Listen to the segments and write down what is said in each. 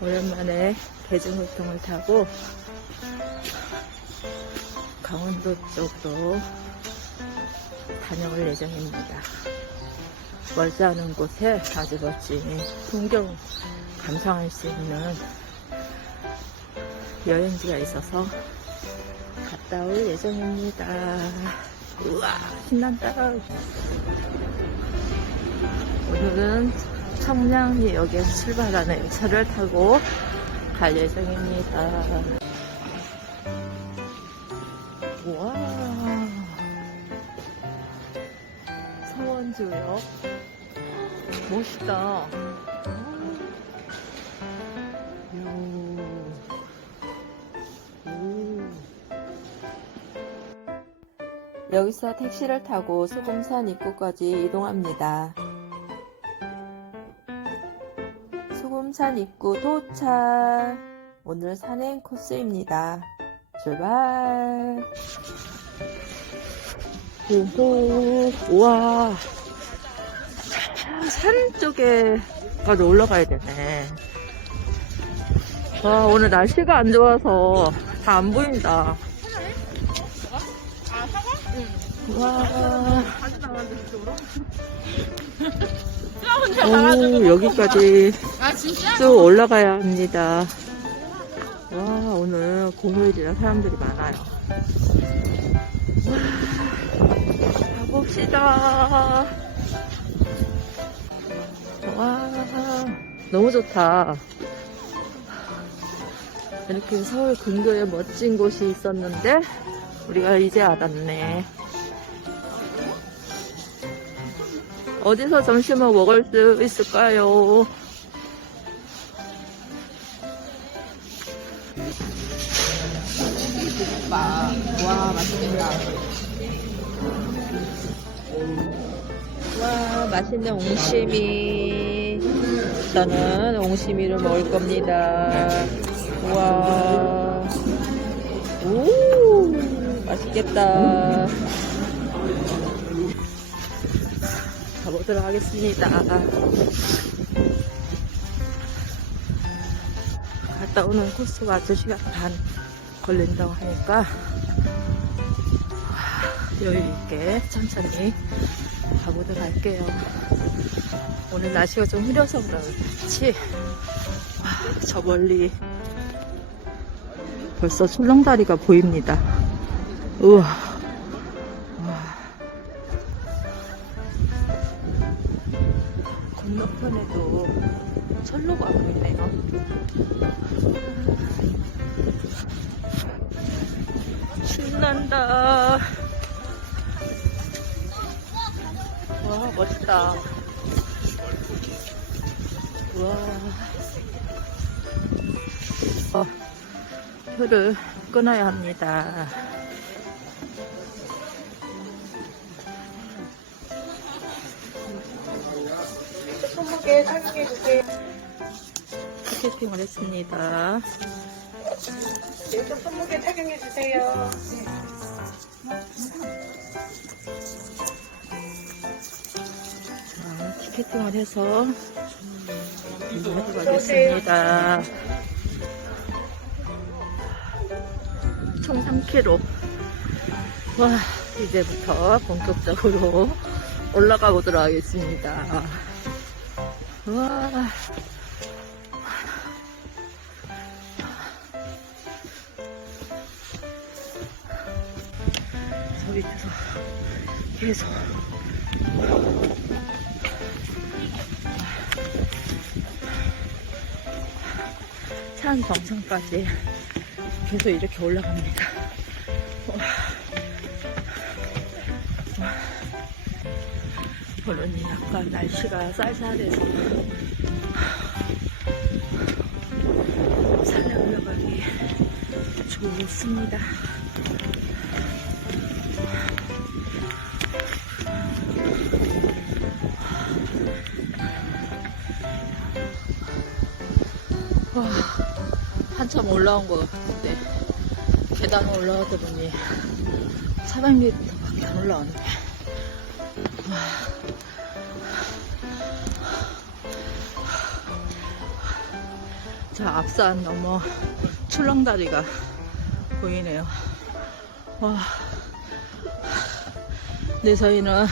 오랜만에 대중교통을 타고 강원도 쪽으로 다녀올 예정입니다. 멀지 않은 곳에 아주 멋진 풍경 감상할 수 있는 여행지가 있어서 갔다 올 예정입니다. 우와, 신난다. 오늘은 청량리역에서 출발하는 차를 타고 갈 예정입니다. 와 서원주역 멋있다. 여기서 택시를 타고 수금산 입구까지 이동합니다. 수금산 입구 도착. 오늘 산행 코스입니다. 출발. 우와. 산 쪽에까지 올라가야 되네. 와, 오늘 날씨가 안 좋아서 다 안 보인다. 와. 오, 여기까지 쭉 올라가야 합니다. 와, 오늘 공휴일이라 사람들이 많아요. 와, 가봅시다. 와, 너무 좋다. 이렇게 서울 근교에 멋진 곳이 있었는데, 우리가 이제 알았네. 어디서 점심을 먹을 수 있을까요? 와, 맛있겠다. 와, 맛있는 옹심이. 저는 옹심이를 먹을 겁니다. 와. 오, 맛있겠다. 가보도록 하겠습니다. 갔다 오는 코스가 2시간 반 걸린다고 하니까 여유 있게 천천히 가보도록 할게요. 오늘 날씨가 좀 흐려서 그렇지. 와, 저 멀리 벌써 출렁다리가 보입니다. 우와. 와. 끊어야 합니다. 손목에 착용해주세요. 티켓팅을 했습니다. 왼쪽 손목에 착용해 주세요. 자, 티켓팅을 해서 가겠습니다. 총 3km. 와, 이제부터 본격적으로 올라가 보도록 하겠습니다. 와. 저 밑에서 계속 산 정상까지 계속 이렇게 올라갑니다. 그러니 약간 날씨가 쌀쌀해서 산에 올라가기 좋습니다. 와, 한참 올라온 것 같아. 계단 올라가다 보니 400m밖에 안 올라왔네. 자, 앞산 넘어 출렁다리가 보이네요. 와. 네, 저희는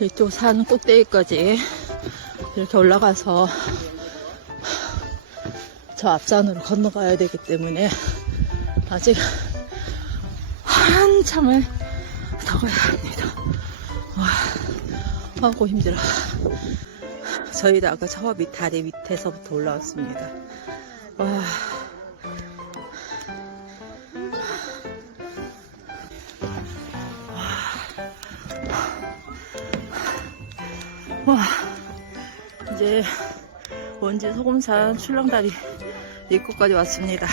이쪽 산 꼭대기까지 이렇게 올라가서 저 앞산으로 건너가야 되기 때문에 아직 한참을 더 가야 합니다. 와, 하고 힘들어. 저희도 아까 저 밑 다리 밑에서부터 올라왔습니다. 와. 와. 이제 원지 소금산 출렁다리 입구까지 왔습니다.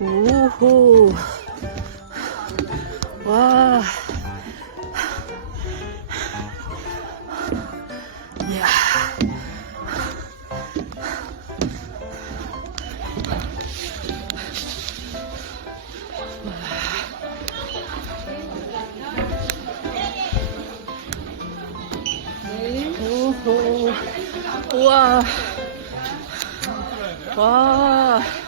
오호. 와. 이야. 오호. 우와. 와.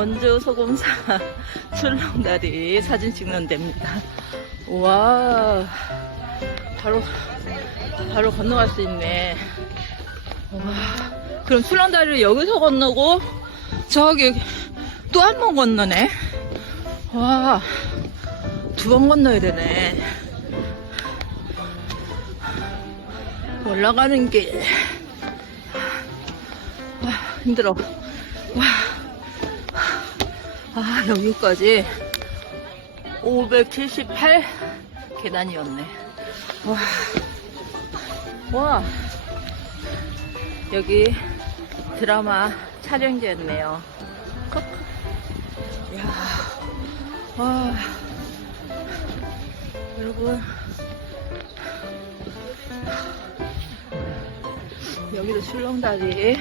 원주 소금사 출렁다리 사진 찍는 데입니다. 와, 바로, 바로 건너갈 수 있네. 와, 그럼 출렁다리를 여기서 건너고, 저기, 또 한 번 건너네. 와, 두 번 건너야 되네. 올라가는 길. 와, 힘들어. 와. 아, 여기까지 578 계단이었네. 와. 와. 여기 드라마 촬영지였네요. 콕. 이야. 와. 여러분. 여기도 출렁다리를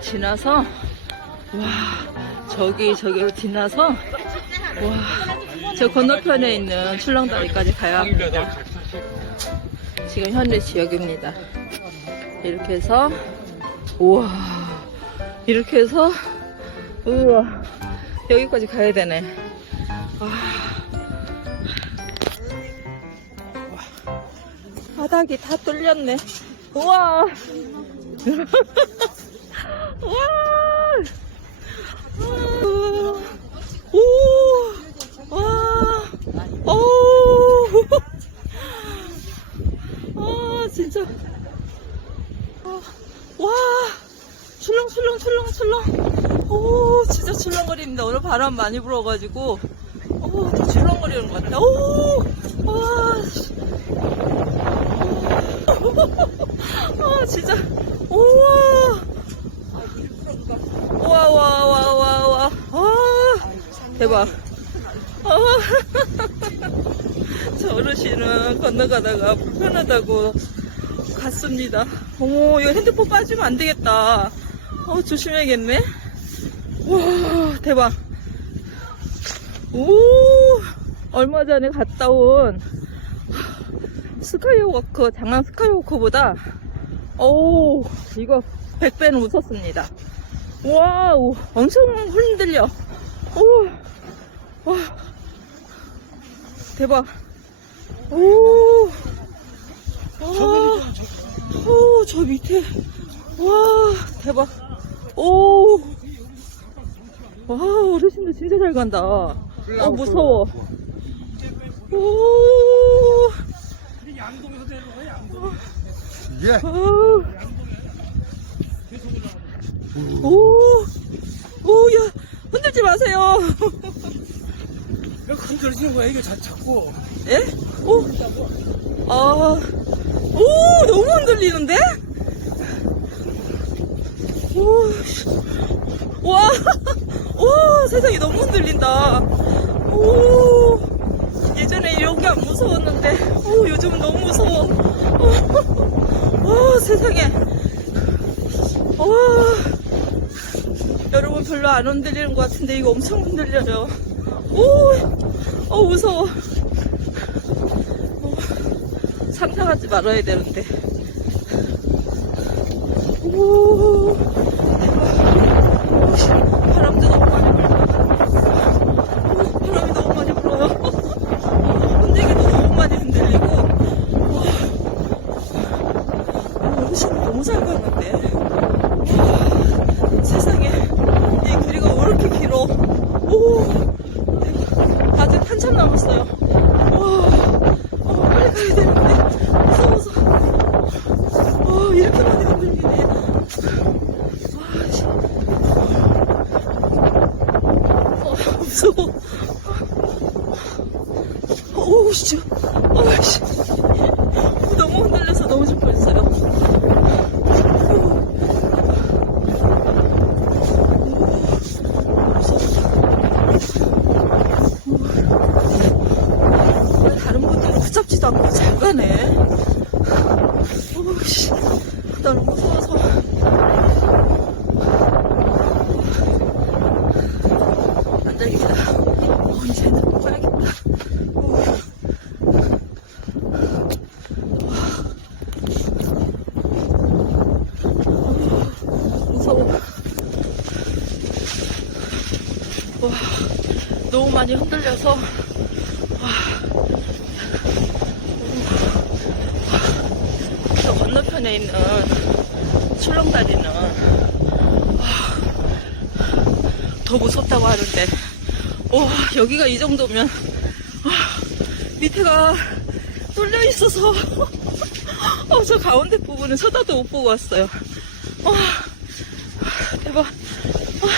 지나서 와 저기 저기로 지나서 와 저 건너편에 있는 출렁다리까지 가야 합니다. 지금 현재 지역입니다. 이렇게 해서 우와 이렇게 해서 우와 여기까지 가야 되네. 와. 바닥이 다 뚫렸네. 우와 우와 오, 와, 오, 아, 진짜. 와, 출렁, 출렁, 출렁, 출렁. 오, 진짜 출렁거립니다. 오늘 바람 많이 불어가지고. 오, 더 출렁거리는 것 같다. 오, 와, 씨. 아, 진짜. 우와. 와, 와, 와, 와, 와. 아, 대박. 아, 저 어르신은 건너가다가 불편하다고 갔습니다. 어머, 이거 핸드폰 빠지면 안 되겠다. 어, 조심해야겠네. 와, 대박. 오, 얼마 전에 갔다 온 스카이워크, 장난 스카이워크보다, 오, 이거 100배는 웃었습니다. 와우, 엄청 흔들려. 오, 와, 대박. 오, 와, 오, 저 밑에, 와, 대박. 오, 와, 어르신들 진짜 잘 간다. 어, 무서워. 오, 예. 오, 오, 오, 야, 흔들지 마세요. 흔들리는 거야 이게 자, 자꾸 예? 오, 아, 흔들리는데? 오, 씨. 와, 오, 세상이 너무 흔들린다. 오, 예전에 이런 게안 무서웠는데, 오, 요즘은 너무 무서워. 오, 오 세상에. 와, 여러분 별로 안 흔들리는 것 같은데, 이거 엄청 흔들려요. 오, 어, 무서워. 상상하지 말아야 되는데. 오, 대박. 오, 씨, 바람도 너무 많이 불고. 오, 바람이 너무 많이 불어요. 흔들기도 너무 많이 흔들리고. 와, 오, 어르신 너무 잘 가는데. 와, 세상에. 이 거리가 왜 이렇게 길어. 오. 아직 한참 남았어요. 와, 어, 빨리 가야 되는데. 무서워서. 어, 이렇게 많이 흔들리네. 와, 씨. 어, 무서워. 어우, 씨. 어우, 씨. 너무 흔들려서 넘어질 뻔했어요. 다른 분들은 붙잡지도 않고 잘 가네. 어우, 씨. 나는 무서워서. 안 되겠다. 어, 이제는 먹어야겠다. 어우. 와, 너무 많이 흔들려서. 저 건너편에 있는 출렁다리는 아, 더 무섭다고 하는데. 와 여기가 이 정도면 아, 밑에가 뚫려 있어서. 어, 저 가운데 부분은 쳐다도 못 보고 왔어요. 와 대박 어,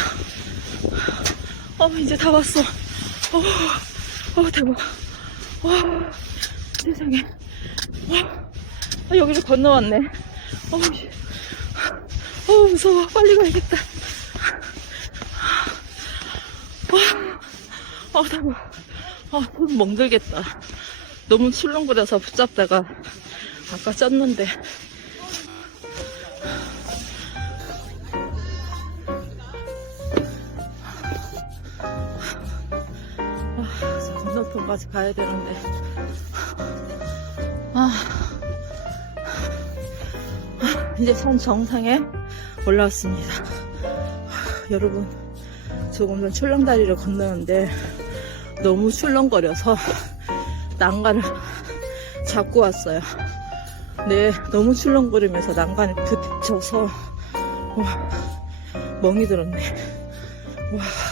어, 이제 다 왔어 어, 어 대박 와 세상에 와 아, 여기를 건너왔네. 어우, 씨. 어우, 무서워. 빨리 가야겠다. 와, 아, 더워. 아, 손 멍들겠다. 너무 출렁거려서 붙잡다가 아까 쪘는데. 저 건너편까지 가야 되는데. 아. 이제 산 정상에 올라왔습니다. 하, 여러분, 조금 전 출렁다리를 건너는데 너무 출렁거려서 난간을 잡고 왔어요. 네, 너무 출렁거리면서 난간에 부딪혀서 와, 멍이 들었네. 와.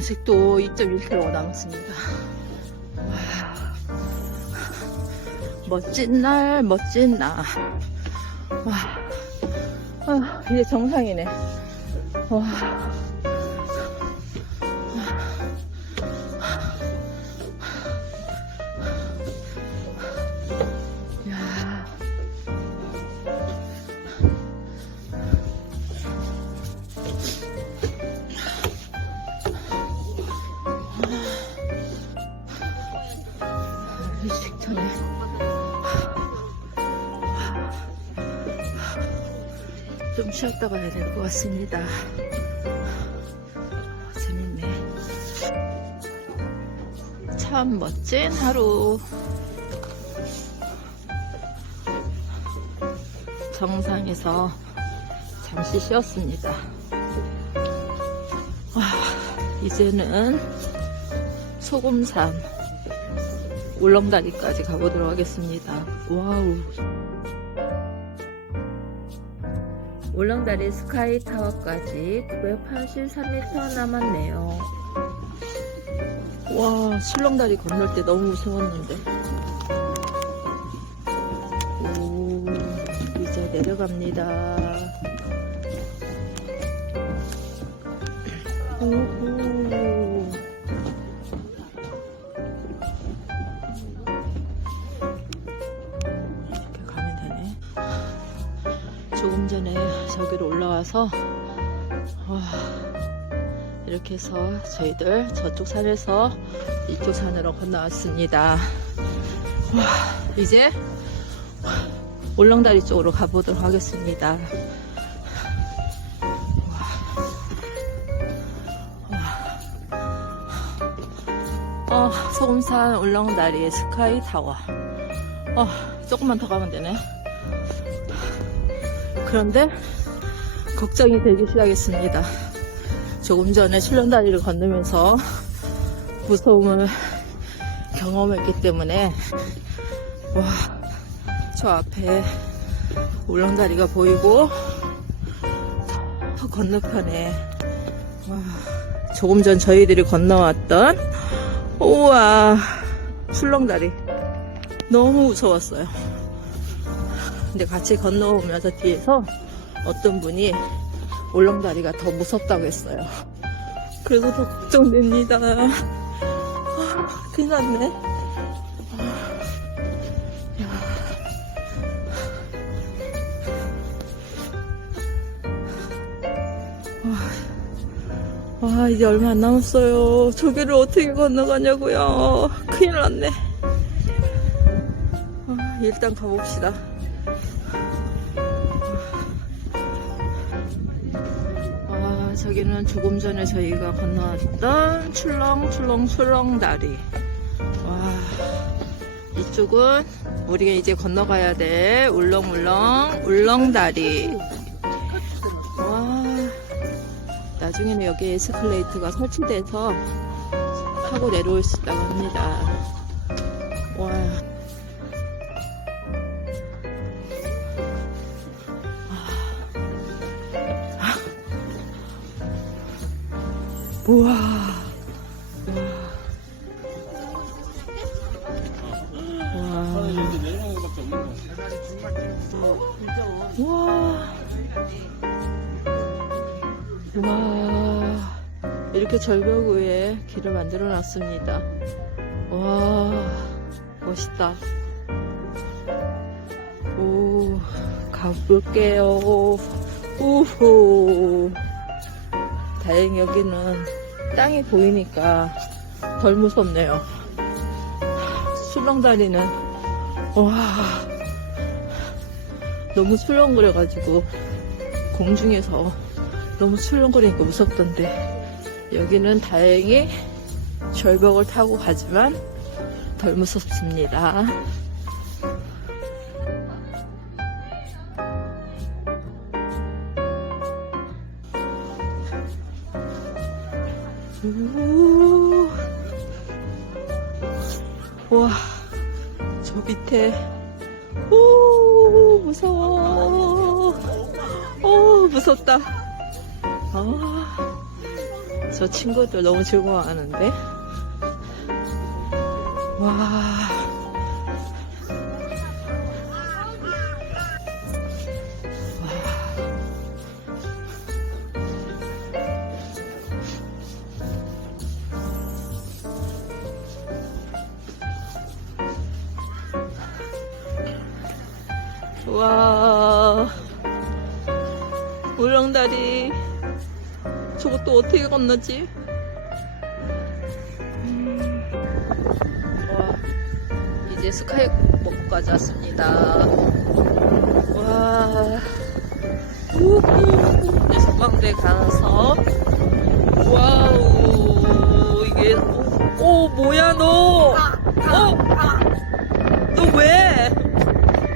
아직도 2.1km 남았습니다. 멋진 날, 멋진 나. 와, 아, 이제 정상이네. 와. 쉬었다 가야 될 것 같습니다. 재밌네. 참 멋진 하루. 정상에서 잠시 쉬었습니다. 아, 이제는 소금산 울렁다리까지 가보도록 하겠습니다. 와우. 울렁다리 스카이 타워까지 983m 남았네요. 와, 출렁다리 건널 때 너무 무서웠는데. 오, 이제 내려갑니다. 오 올라와서 와, 이렇게 해서 저희들 저쪽 산에서 이쪽 산으로 건너왔습니다. 와, 이제 울렁다리 쪽으로 가보도록 하겠습니다. 어, 소금산 울렁다리 스카이 타워. 어, 조금만 더 가면 되네. 그런데 걱정이 되기 시작했습니다. 조금 전에 출렁다리를 건너면서 무서움을 경험했기 때문에 와, 저 앞에 울렁다리가 보이고 저 건너편에 와, 조금 전 저희들이 건너왔던 우와 출렁다리 너무 무서웠어요. 근데 같이 건너오면서 뒤에서 어떤 분이 울렁다리가 더 무섭다고 했어요. 그래서 더 걱정됩니다. 아, 큰일 났네. 와, 이제 얼마 안 남았어요. 저기를 어떻게 건너가냐고요. 큰일 났네. 아, 일단 가봅시다. 저기는 조금 전에 저희가 건너왔던 출렁출렁 출렁 다리. 와, 이쪽은 우리가 이제 건너가야 될 울렁울렁 울렁다리. 와, 나중에는 여기에 에스컬레이터가 설치돼서 타고 내려올 수 있다고 합니다. 우와. 와. 와. 와. 이렇게 절벽 위에 길을 만들어 놨습니다. 와. 멋있다. 오. 가볼게요. 우후. 다행히 여기는 땅이 보이니까 덜 무섭네요. 술렁다리는 와 너무 술렁거려가지고 공중에서 너무 술렁거리니까 무섭던데 여기는 다행히 절벽을 타고 가지만 덜 무섭습니다. 와, 저 밑에, 오, 무서워. 오, 무섭다. 아, 저 친구들 너무 즐거워하는데. 와. 와 건너지? 음. 와 이제 스카이 먹고까지 왔습니다 와 우후 이제 전망대 가서 와우 이게 오, 오 뭐야 너 어? 너 왜?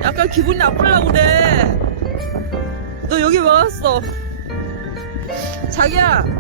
약간 기분이 나쁘려고 그래. 너 여기 왜 왔어? 자기야.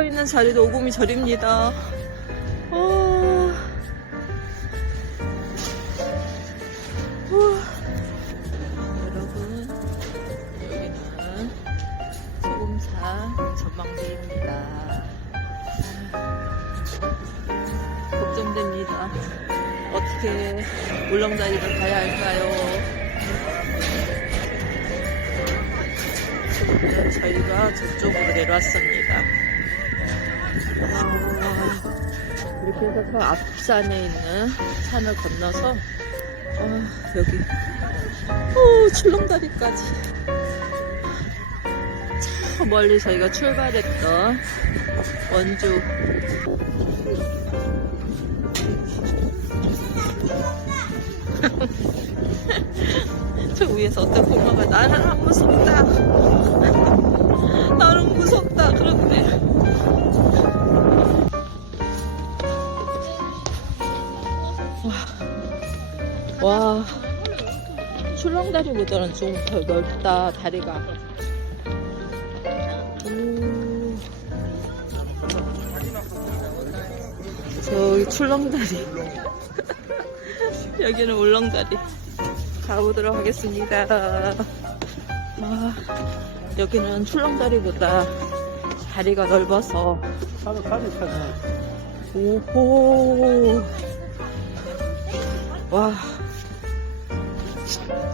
서 있는 자리도 오금이 저립니다. 어... 우와. 여러분, 여기는 소금산 전망대입니다. 걱정됩니다. 어떻게 울렁다리를 가야 할까요? 저희가 저쪽으로 내려왔습니다. 아, 이렇게 해서 저 앞산에 있는 산을 건너서 아, 여기. 오 출렁다리까지. 저 멀리 저희가 출발했던 원주. 저 위에서 어떤 고마가 나는 안 무섭다 출렁다리보다는 좀 더 넓다 다리가 오. 저기 출렁다리 여기는 울렁다리 가보도록 하겠습니다 와, 여기는 출렁다리보다 다리가 넓어서. 오호. 와.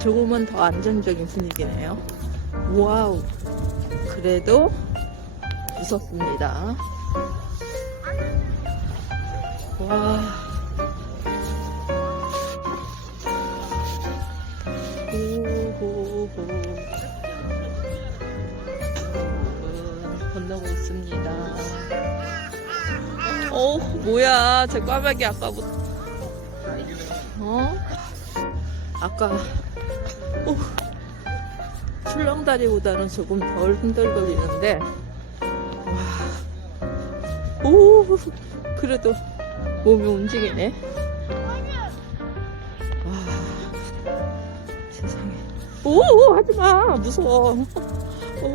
조금은 더 안정적인 분위기네요. 와우. 그래도 무섭습니다. 와. 오호호. 건너고 있습니다. 어, 뭐야. 제 꽈배기 아까부터. 어? 아까, 오, 출렁다리보다는 조금 덜 흔들거리는데, 와. 오, 그래도 몸이 움직이네. 와, 세상에. 오, 오, 하지 마. 무서워.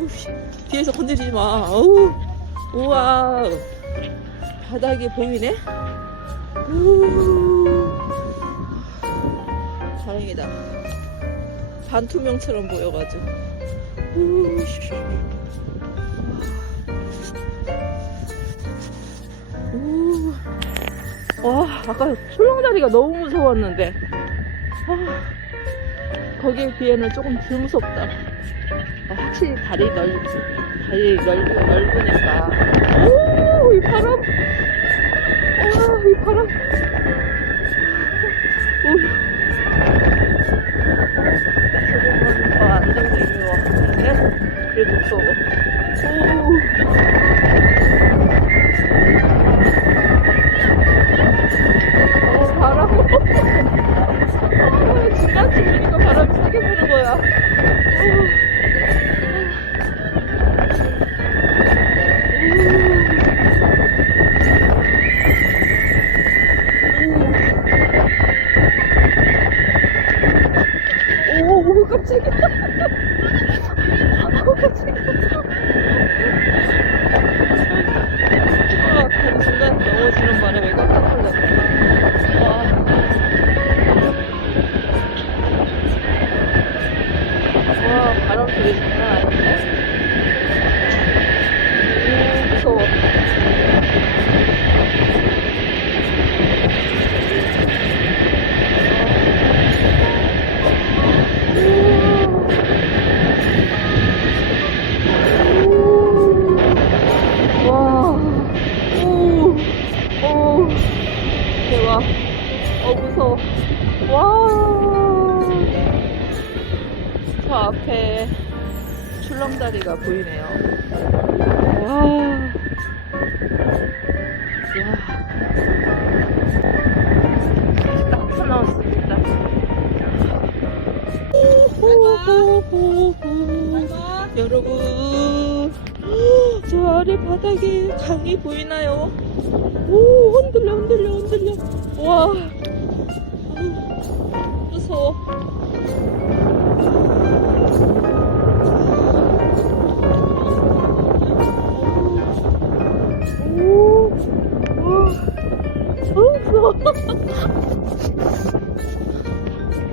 씨. 뒤에서 건드리지 마. 어우, 우와. 바닥이 보이네? 우 다행이다. 반투명처럼 보여가지고. 와, 아까 출렁다리가 너무 무서웠는데. 아, 거기에 비해는 조금 덜 무섭다. 아, 확실히 다리 넓, 다리 넓, 넓으니까. 오, 이 바람. 아, 이 바람. 오. 조금은 더 안정적 저 앞에 출렁다리가 보이네요. 와, 야, 딱 나왔습니다. 여러분, 저 아래 바닥에 강이 보이나요? 무서워.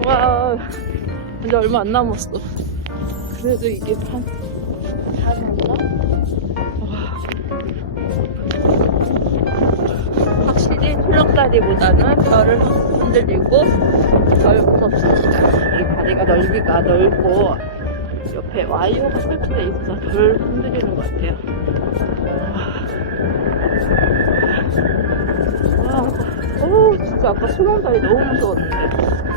와, 이제 얼마 안 남았어. 그래도 이게 반, 다 됐나? 와. 확실히 출렁다리보다는 별을 흔들리고 덜 무섭습니다. 이 다리가 넓이가 넓고 옆에 와이어가 설치되어 있어서 덜 흔들리는 것 같아요. 오, 진짜 아까 출렁다리 너무 무서웠는데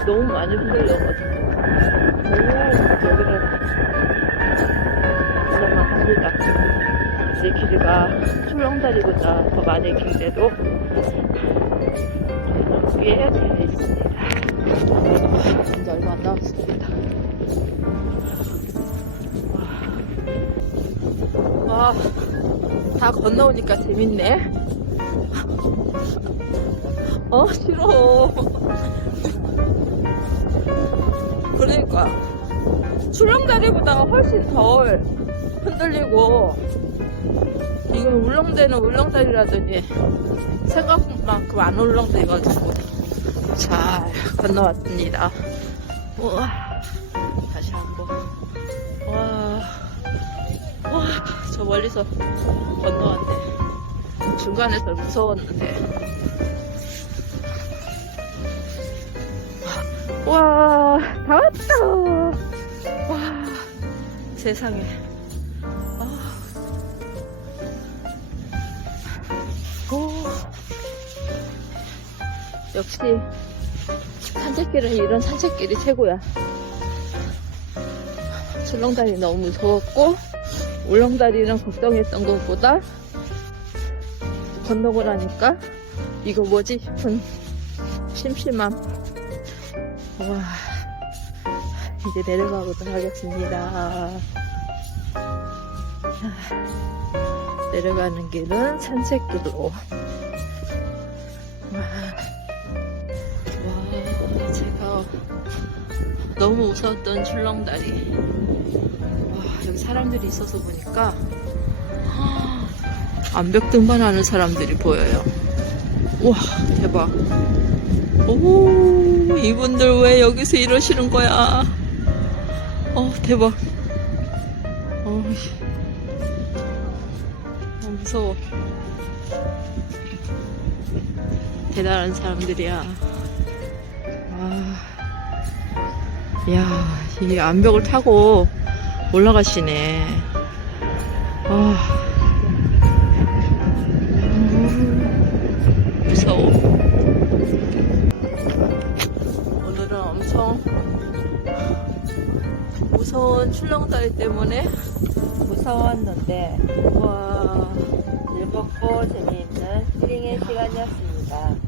너무 많이 흔들려가지고 오, 여기는 올라갑니다. 내 길이가 출렁다리보다 더 많이 긴데도 위에 되어 있습니다. 이제 얼마 안 남았습니다. 와, 다 건너오니까 재밌네. 어, 싫어. 그러니까. 출렁다리보다 훨씬 덜 흔들리고, 이건 울렁대는 울렁다리라더니 생각만큼 안 울렁대가지고 잘 건너왔습니다. 우와, 다시 한번. 와, 와, 저 멀리서 건너왔네. 중간에서 무서웠는데. 와, 다 왔다. 와, 세상에. 아. 오. 역시 산책길은 이런 산책길이 최고야. 출렁다리 너무 무서웠고 울렁다리는 걱정했던 것보다 건너고 나니까 이거 뭐지 싶은 심심함. 와 이제 내려가보도록 하겠습니다. 내려가는 길은 산책길로. 와, 와, 제가 너무 무서웠던 출렁다리. 와, 여기 사람들이 있어서 보니까 암벽 등반하는 사람들이 보여요. 와, 대박. 오, 이분들 왜 여기서 이러시는 거야? 어, 대박. 어, 어, 무서워. 대단한 사람들이야. 와, 야, 이 암벽을 타고 올라가시네. 아, 무서운 출렁다리 때문에 무서웠는데 와 즐겁고 재미있는 힐링의 시간이었습니다.